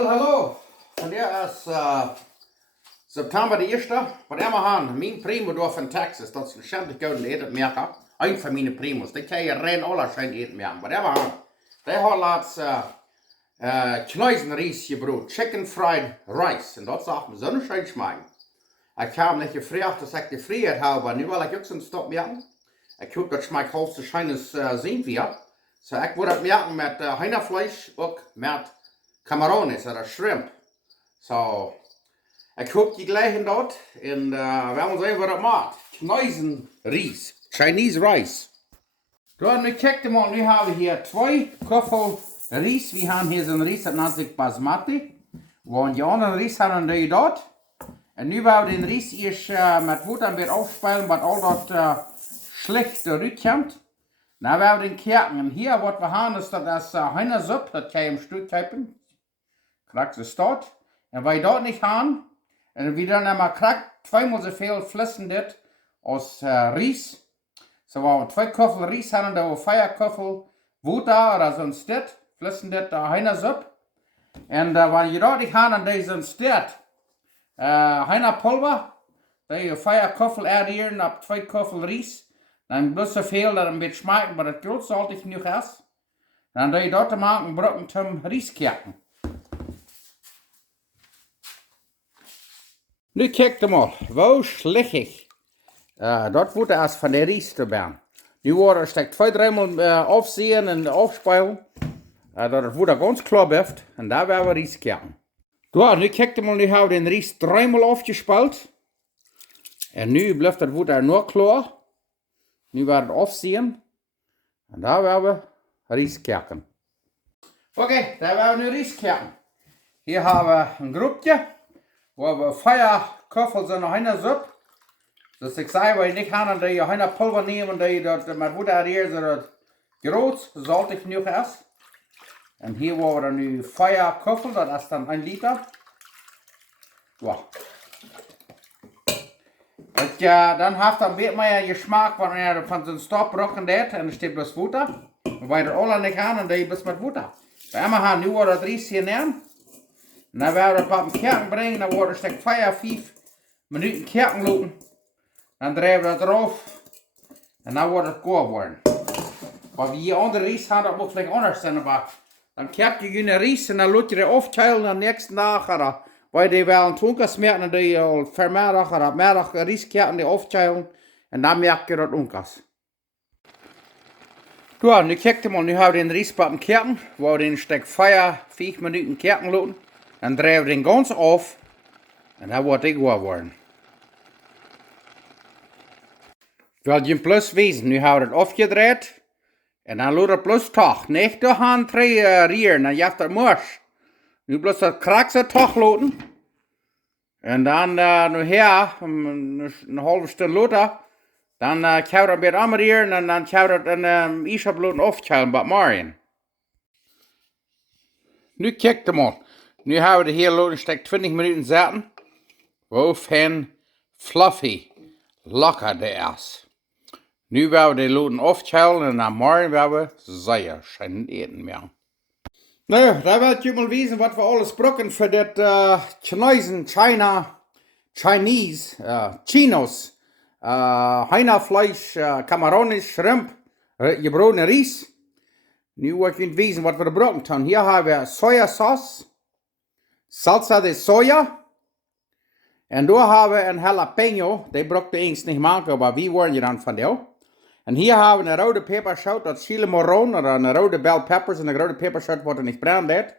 Well, hallo. Vandaag is September de 1e. Wat we gaan, mijn primo door van Texas, dat is een schijnlijk gouden eten merken. Een van mijn primos, die kan je rein alle schijn eten merken. Wat we gaan, die had laatst kjneessen ries gjebrudene, chicken fried rice. En dat zag me zo'n schijn smaken. Ik heb niet gevraagd dat ik de vrijheid heb, maar nu wil ik ook zo'n stop merken. Ik hoop dat smaakt hoogste schijnes zien weer. So ik wil het merken met hennafleisch, ook met camarones oder shrimp. So, ik hoop die gleich dort. En we gaan eens even wat het maakt. Kjneessen ries. Chinese rice. Dan, nu kijk maar, nu hebben we hier 2 koffel ries. We hebben hier zo'n ries, dat nennt sich basmati. Want die andere ries hebben we dort. En nu willen we den ries eerst met water een beetje aufspelen, wat al dat slecht eruit komt. Nou, we hebben den kerken. En hier wat we hebben is dat is henna-soep, dat kan je een stuk kijken. Krijgt ze staat. En wij dat niet gaan, en we dan maar krijgt 2-mal zoveel flessen dit als ries. So we 2 koffel ries hebben, dan 4 koffel water oder sonst dit, flessen dit henna-soep. En wanneer je dat niet gaan, dan is sonst dit henna-pulver, dan je 4 koffel adderen op 2 koffel ries. Dan bloß zoveel dat een beetje smaakt, maar het grootste altijd genoeg is. Dan doe je dat te maken, brokken zum rieskerken. Nu kijk maar, hoe slecht dat wordt als van de ries te ben. Nu wordt er 2-3 maal afzien en afspelen. Dat het wordt ganz klaar blijft. En daar werden we ries kerken. Nu kijk maar, nu hebben we de ries 3 maal afgespeeld. En nu blijft het wordt er nog klaar. Nu werden we het afzien. En daar werden we ries kerken. Oké, daar werden we nu ries kerken. Hier hebben we een groepje. Waar we 4 koffel zijn henna-soep. Dus ik zei, wij niet gaan dat je henna-pulver nemen, dat je dat met water hier zodat groot, saltig genoeg is. En hier worden nu 4 koffel, dat is dan 1 liter. Wow. Dan heeft het een beetje meer je smaak wanneer je van zo'n stop rokken deed en er staat bloß water. Maar wij er alle niet gaan en dat je bloß met water. Bij hem gaan nu wordt het ries hier nemen. En dan werden we het op een kerken brengen, dan wordt het 4-5 minuten kerken lopen. Dan draaien we dat eraf. En dan wordt het koud worden. Maar wie je andere ries had, dat moet vielleicht anders zijn. Maar dan kijk je je ries en dan laat je er afteilen en de nächste dag. Waar je wel een tonkers merkt, dan doe je al vermiddag of middag ries kerken die afteilen. En dan merk je dat onkers. Ja, nu kijk je maar, nu hebben we den ries op een kerken. Waar we den 4-5 minuten kerken lopen. Dan draaien we den ganz af. En dan wordt het goed worden. Wil je plus wezen, nu hebben we het afgedraaid. En dan laat het plus toch. Niet door hand 3 rieren, dan jaagt het mors. Nu plus dat krakse toch laten. En dan nu hier, een halve stunde later. Dan kan je het een beetje aanrieren en dan kan je het een isop laten afteilen bij Marien. Nu kijk je maar. Nu hebben we hier laten 20 minuten zitten. Hoe fijn fluffy, lekker de is. Nu werden we die laten afteilen en dan morgen werden we zeer schön eten meer. Nou, daar wil je maar weten wat we alles brokken voor dit Chinese, chinos, hennafleisch, camarones, shrimp, gjebrudene ries. Nu wil je weten wat we brokken hebben. Hier hebben we sojasaus, salsa de soja. En daar hebben we een jalapeno, die brokte eens niet maken, maar wie worden je dan van jou? En hier hebben we een rode peperzout, dat is camarones, of een rode bell peppers, en een rode peperzout wordt er niet brandend.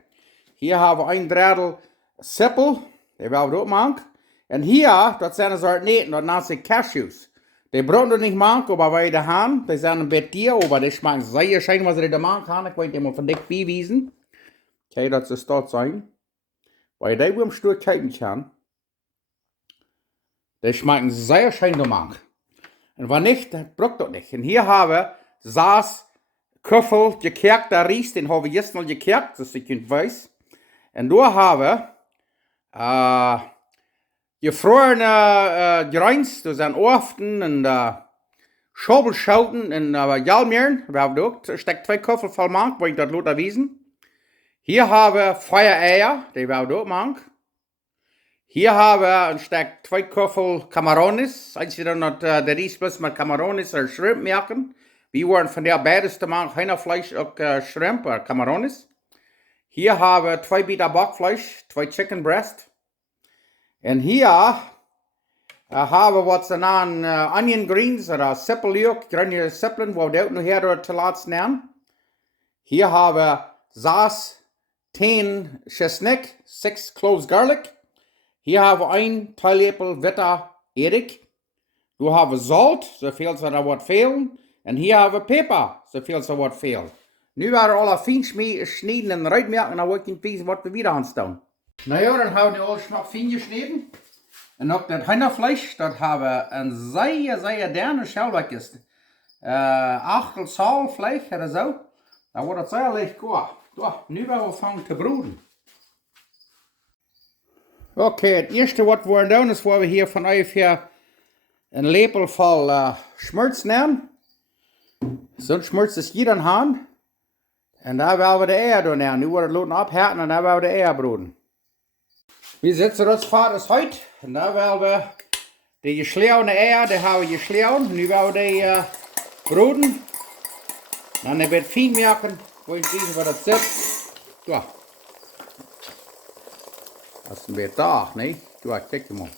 Hier hebben we een dreidel sippel, die willen we ook maken. En hier, dat zijn een soort neten, dat nennt sich cashews. Die branden niet maken, maar wij de gaan, die zijn een beetje dier, maar die smaken zeer schijn, wat ze er maken gaan. Ik weet niet meer van dik bijwijzen. Kijk, dat ze dat zijn. Waar je die weer een stuk kijken kan. Die smaken zeer schijn te maken. En wanneer niet, dan brokt dat niet. En hier hebben we 6 koffel gekerkte ries, den hebben we juist nog gekerkt, dus je kunt wijs. En daar hebben we gefrorene grains, dat zijn often en schobelschouten en jalmeren. We hebben ook, er stekt 2 koffel vol maak, waar ik dat laat wiesen. Hier haben wir Feuereier, die wir auch machen. Hier haben wir ein Stück 2 Köffel camarones. Als je dan noch der ries plus mit camarones oder Shrimp machen. Wir wollen von der beides machen, Hühnerfleisch und Shrimp oder camarones. Hier haben wir 2 Biter Backfleisch, 2 Chicken Breast. Und hier haben wir was dann Onion Greens oder Sippeljuk, grüne Sippeln, wo wir auch noch hier zu lassen nehmen. Hier haben wir Saas, 10 Chesnick, 6 cloves garlic. Hier haben wir 1 Teelöffel Witter Erik. Du haben Salz, so viel so da wat fehlen. Und hier haben wir Pfeffer, so viel so wat fehlen. Nu werden alle fein schneiden und reitmerken, dann wollte ich wissen, was wir wieder anstellen. Na ja, dann haben wir alles noch fein geschnitten. Und auch das Hühnerfleisch, das haben wir ein sehr dünne Schellwerk ist. Achtel Zoll Fleisch oder so. Da wird es sehr leicht gut. So, nu werden wir fangen zu bruden. Okay, das erste, was wir tun, ist, wo wir hier von ungefähr ein Lepel voll Schmutz nehmen. So ein Schmutz ist jeder Hand. Und da werden wir die Eier nehmen. Nu wird es abhärten und da werden wir die Eier bruden. Wir setzen das Vaters heute. Und da werden wir die geschleune Eier, die haben wir geschleun. Nu werden wir die bruden. Dann wird es fein merken, wo ich wissen, wo das sitzt. So. Das ist ein bisschen da, ne? Du, kijk je mal.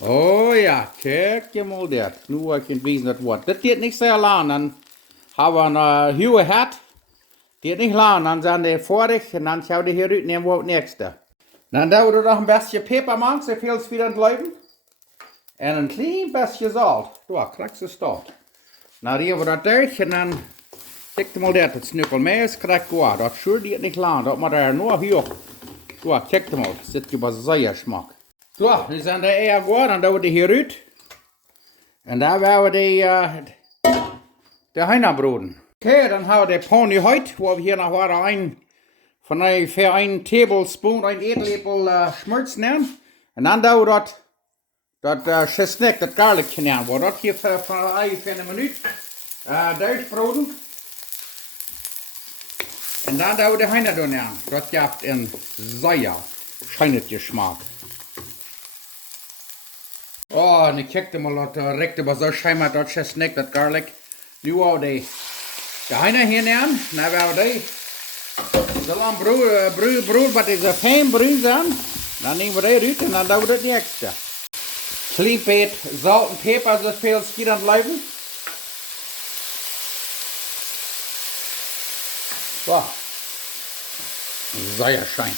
Oh ja, kijk je mal das. Nu ich kann wissen, das Wort. Das geht nicht sehr lang. Dann haben wir eine hohe Herd. Geht nicht lang. Dann sind die fertig und dann schauen die hier rein, nehmen wir das nächste. Dann dauert es noch ein bisschen Pfeffer machen, so viel es wieder bleiben. Und ein klein bisschen Salz. Du, kriegst du es dort. Dann rühren wir das durch und dann kijk je mal das. Das Knüppel mehr ist, kriegt gut. Das schürt geht nicht lang. Das macht er nur hier. So, kijk mal, das gibt sehr Geschmack. So, wir sind da eher gut, dann dauert die hier rein. Und da werden wir die Henna bruden. Okay, dann haben wir die Pony heute, wo wir hier noch von ungefähr 1 Tablespoon, 1 Edelöffel Schmutz nehmen. Und dann dauert das Chesnick, das Garlic nehmen, wo das hier für ungefähr eine Minute durchbruden. Und dann dauert die Henna nehmen. Das gibt ein sehr schönes Geschmack. Oh, und ich kiekte mal, das riecht aber so schön mit das Chesnick, das Garlic. Nu auch die Henna hier nehmen. Dann werden wir die so lange brühen, bis die so fein brün sind. Dann nehmen wir die raus und dann dauert das nächste. Klein bisschen Salz und Pfeffer, so viel es geht dann bleiben. So. Sehr schön.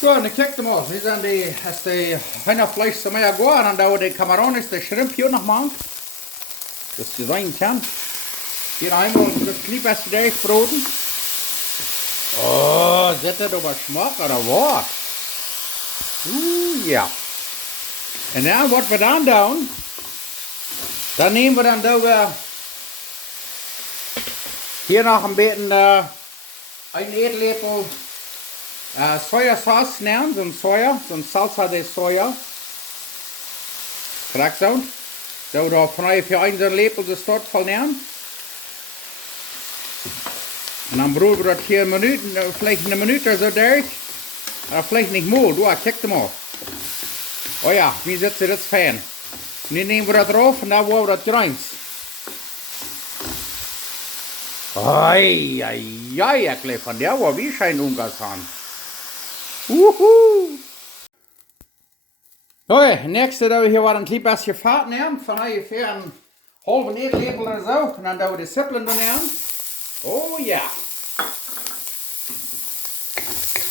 So, und dann kijk mal, wir sind als die Hühnerfleisch so mehr gut, dann dauert die Camarones, die Shrimp hier noch machen. Das ist sein kann. Hier einmal das Kniebeste durchbroten. Oh, seht ihr aber Geschmack oder was? Ja. Und dann, was wir dann tun, dann nehmen wir dann da hier noch ein bisschen ein Edelöffel Sojasauce nehmen, so ein Salsa de Soja. Kracksound. Da wir von ungefähr 1 Löffel das dort voll nehmen. Und dann brühen wir das hier vielleicht eine Minute so durch. Oder vielleicht nicht mal, du, kiek mal. Oh ja, wie sitzt das fein. Und dann nehmen wir das drauf und dann wollen wir das rein. Ei, ich von der war wie schein umgegangen. Okay, nächste, da wir hier ein klein bisschen Fett nehmen, von ungefähr einen halben Edelöffel oder so. Und dann da wir die Sippeln nehmen. Oh ja.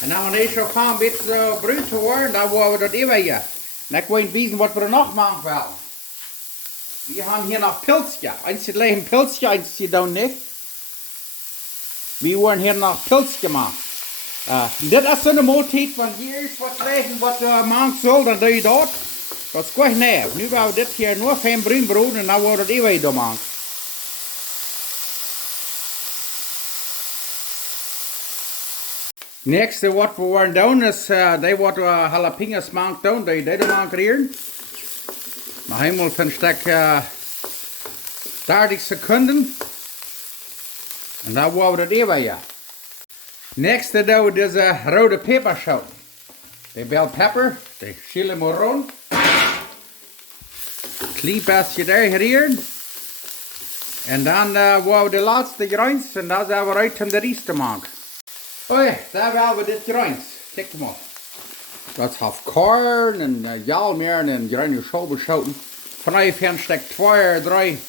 Und dann ist schon ein bisschen brüht zu werden, da wollen wir das immer hier. Und ich will wissen, was wir noch machen wollen. Wir haben hier noch Pilzchen. Eins legen Pilzchen, eins hier da nicht. Wir wollen hier noch Pilz gemacht. Das ist so eine Motiv, wenn hier ist was legen, was machen soll, dann tue ich dort. Das ist gut näher. Nu werden wir das hier nur fein brun bruden und dann wollen wir das immer wieder machen. Nächste, was wir wollen tun, ist, die, was Jalapenos machen tun, die machen kriegen. Noch einmal für ein Stück 30 Sekunden. Und dann wollen wir das immer ja. Nächste da diese rote Peperschoten. Die bell pepper, die schälen wir rund. Klein beetje degraderen. En dan wou we de laatste grijns en dan zijn we uit om de ries te maken. Oh ja, daar willen we dit grijns. Kijk maar. Dat is half korn en jalmeer en grijne schoolbeschoten. Vanaf hen stek 2, 3.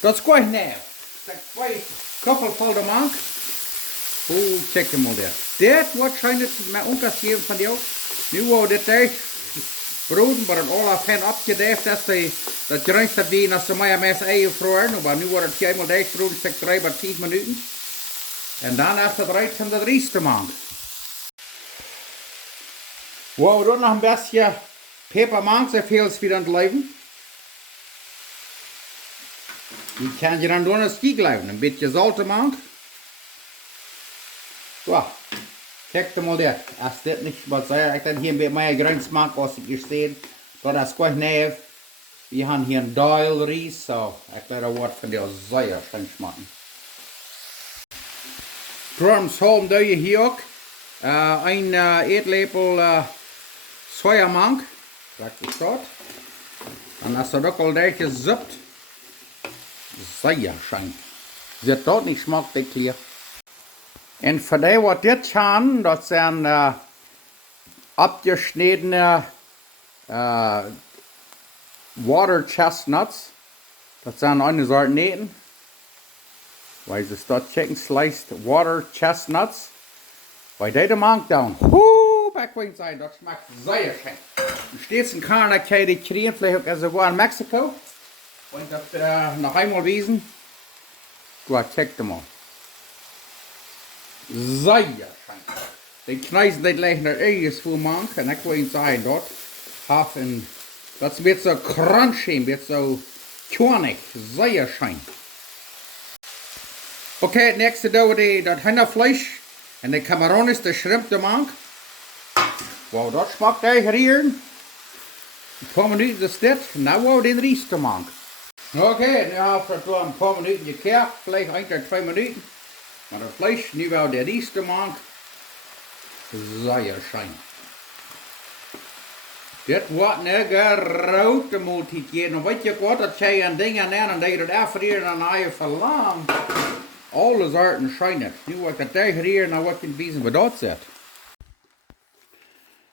Dat is goed neer. Stek 2 koppelvol de mank. Oh, kijk maar dit. Dit wordt schijnlijk met onkassieren van jou. Nu wou we dit echt broeden, maar een Olaf hen opgedeft. Dat grijns dat wie als ze maar met eigen vroeger. Maar nu wordt het helemaal dicht broeden, stek 3 bij 10 minuten. En dan is het eruit om de ries te maken. Wow, we doen nog een beetje peper maken, zoveel als we dan blijven. Die kan je dan doen als die blijven. Een beetje zout maken. Zo, kijk maar dit. Als dit niet wat zei, ik dan hier een beetje meer grijns maken, als ik hier zie. Dat is goed neef. We hebben hier een duil ries, zo. Ik wil er wat van die zeer schijn smaken. Trouwens, holm doe je hier ook een eetlepel sojamank. Kijk eens dat. En als dat ook al beetje zupt, zeer schijn. Zit dat niet smaakt dit hier. En voor die wat dit gaan, dat zijn abgeschnittene water chestnuts. Dat zijn een soort neten. Weil ze dat chicken sliced water chestnuts. Weil die de mank down. Backwing zijn, dat smaakt zeer schön. Steeds een kaart dat je die kriegen, vielleicht ook sogar in Mexico. Und das noch einmal wiesen. Gut, check mal. Zeer schön. Die knijzen dit liggen er ergens voor mank. En ik wil eens zeggen dat. Half en dat is een beetje zo crunchy, een beetje zo kjornig. Zeer schön. Okay, het nächste doen we dat hennafleisch en de camarones, de shrimp de mank. Wow, dat smaakt eigenlijk hier. Een paar minuten is dit. Nou wou we de ries te maken. Oké, nu hebben we het een paar minuten gekeerd. Vielleicht 1 tot 2 minuten. Maar het vlees, nu wou de ries te maken. Zeer schijn. Dit wordt een grote maaltijd. Dan weet je wat, dat je een ding aan en dat je het afvrieren en dan je verlaat. Alle soorten schijnen. Nu wordt het degraderen en wat je in wezen wat dat zit.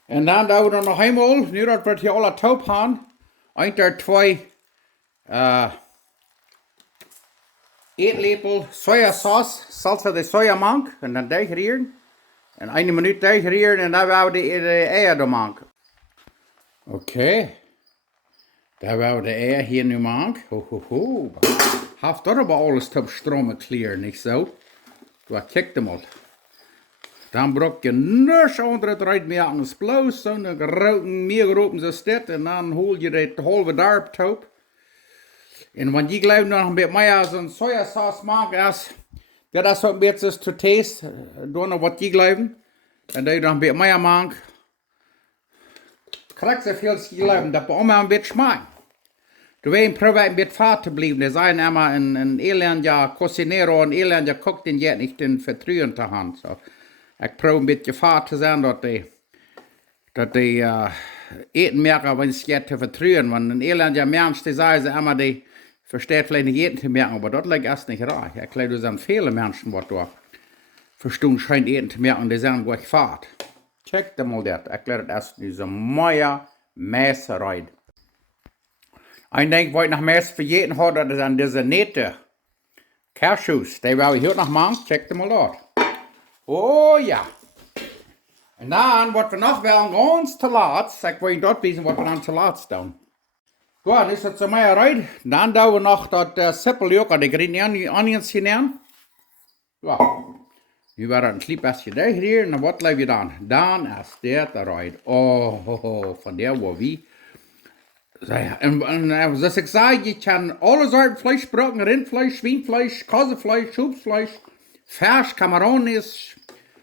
En dan doen we er nog eenmaal, nu dat we het hier alle taub hebben, 1 tot 2 eetlepel sojasaus, salsa de sojamank, en dan degraderen. En 1 minuut degraderen en dan gaan we de eieren maken. Oké. Dan gaan we de eieren hier nu maken. Haft dat aber alles op stromen clear, niet zo? Toen kijk hem al. Dan brok je niks onder het rijdt meer aan het bloos, zo'n grote meer geroepen zoals dit, en dan hol je het halve daarop top. En want je gelooft nog een beetje meer als een sojasaus maken, als dat is zo'n beetje to taste, door nog wat je gelooft. En dat je nog een beetje meer maakt. Krijg je veel gelooft, dat we allemaal een beetje smaken. Du willst probieren ein bisschen fad zu bleiben. Das ist immer ein elender Cocinero, ein elender Koch, den jetzt nicht den Vertrühen zu haben. So. Ich probiere ein bisschen fad zu sein, dass die eten merken, wenn es jetzt zu vertrühen. Wenn ein elender Mensch, die sagen immer, die versteht vielleicht nicht eten zu merken, aber das liegt erst nicht reich. Ich glaube, das sind viele Menschen, die da verstehen, scheint eten zu merken, die sagen, gleich fad. Check dir mal das. Ich glaube, das ist diese Meier Messerei. Ein Ding, was ich noch mehr für jeden habe, das sind diese Nähte. Cashews, die will ich heute noch machen. Check dir mal dort. Oh ja. Und dann, was wir noch wollen, ganz zu laat. Ich will dort wissen, was wir dann zu laat tun. Gut, dann ist das so mehr rein. Dann tun wir noch das Zippeljock, die green onions hinein. Ja. Nu werden een klein beetje hier en wat blijf je dan? Dan is dit eruit. Oh, van der waar wie. En zoals ik zei, je kan alle soorten vlees gebruiken. Rindvlees, Schweinvlees, Kassenvlees, Schubsvlees, vers, camarones,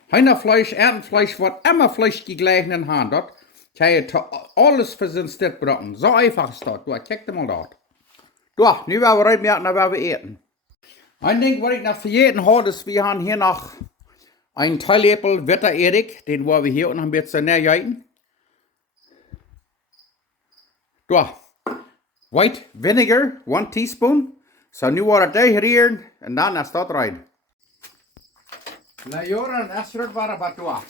henna-vlees, erdenvlees, wat immer vlees je gelijken hebben. Dat kan je alles voor zijn stuk gebruiken. Zo einfach is dat. Kijk maar dat. Nu gaan we eruit merken, dan gaan we eten. Een ding wat ik nog vergeten had, is we hebben hier nog Ein Teilöffel Wettererik, den wollen wir hier unten ein bisschen näher rein. Da. White vinegar, 1 teaspoon. So nu wordt het degerieren en dan is dat rein. Na joren, es wird was da.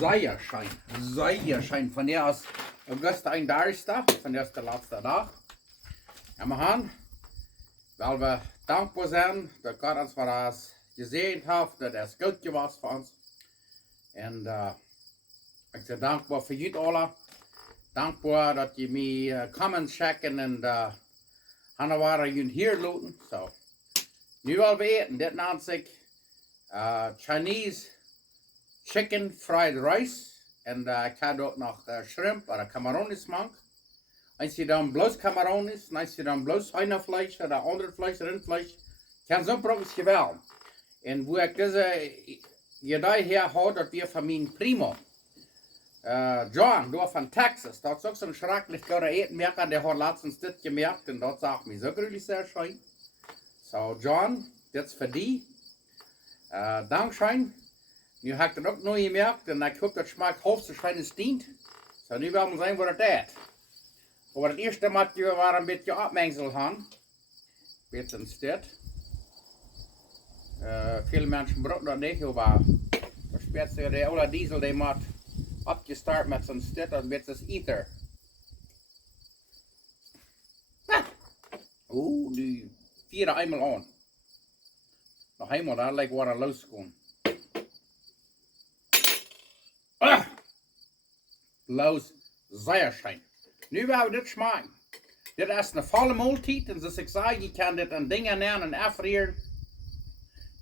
Zeierschein. Von der aus August 31. Von der ist der letzte Tag. En we gaan, weil wir dankbar sind, dass Gott uns was gesehen hat, dass es gut gewesen für uns. Und ich bin dankbar für euch alle. Dankbar, dass ihr mir kommen checken und haben wir hier looten. So, nu wollen wir eten. Das nennt sich Chinese chicken fried rice. Und ich habe auch noch Shrimp oder camarones machen. Als je dan bloos camarones, en als je dan bloos henna-Fleisch oder andere Fleisch, Rindfleisch, kan zo'n broodjes geweldig. En wo ik deze idee her had, dat wir van mijn primo, John, door van Texas, dat is ook zo'n schrecklich gute Etenmerker, der hat letztens dit gemerkt und dat sagt mir so gründlich sehr schön. So, John, jetzt für die. Dankeschön. Nu heb ik dat ook nog gemerkt en ik hoop dat schmeckt hoofdstens dient. So, nu werden we zien wat het is. Aber das erste Mal war ein bisschen abmengsel haben. Jetzt instead. Viele Menschen brauchen das nicht, aber später der Ola Diesel, der macht abgestartet mit so einem Stitt und wird das Ether. Die 4 einmal an. Noch einmal, da lijkt wat losgegaan. Los, sehr schön. Nu wou dit schmaken. Dit is een volle maaltijd. En zoals ik zei, je kan dit aan dingen nemen en afrieren.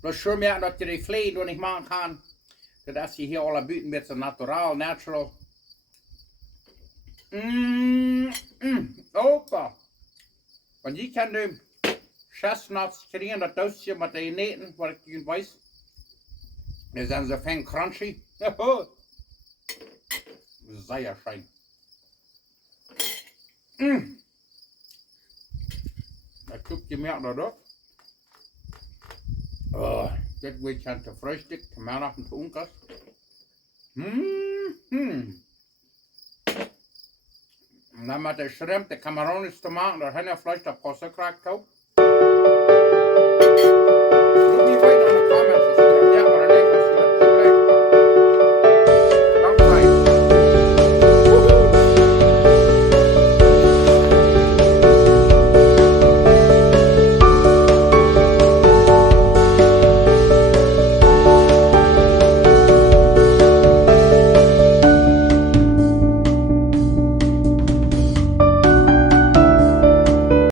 Bloß schon merken, dat je die vlees door niet maken kan. Dit is je hier alle buiten met zo'n natural. Opa. Want je kan nu chestnuts krijgen, dat doosje met die neten, wat ik je weet. Die zijn zo fijn crunchy. Zeer fijn. Ik heb gemerkt dat ook. Dit weet je te frühstück, te middag en te onkast. En dan met de shrimp, de camarones te maken, dat henna-Fleisch, dat pas ook raakt ook.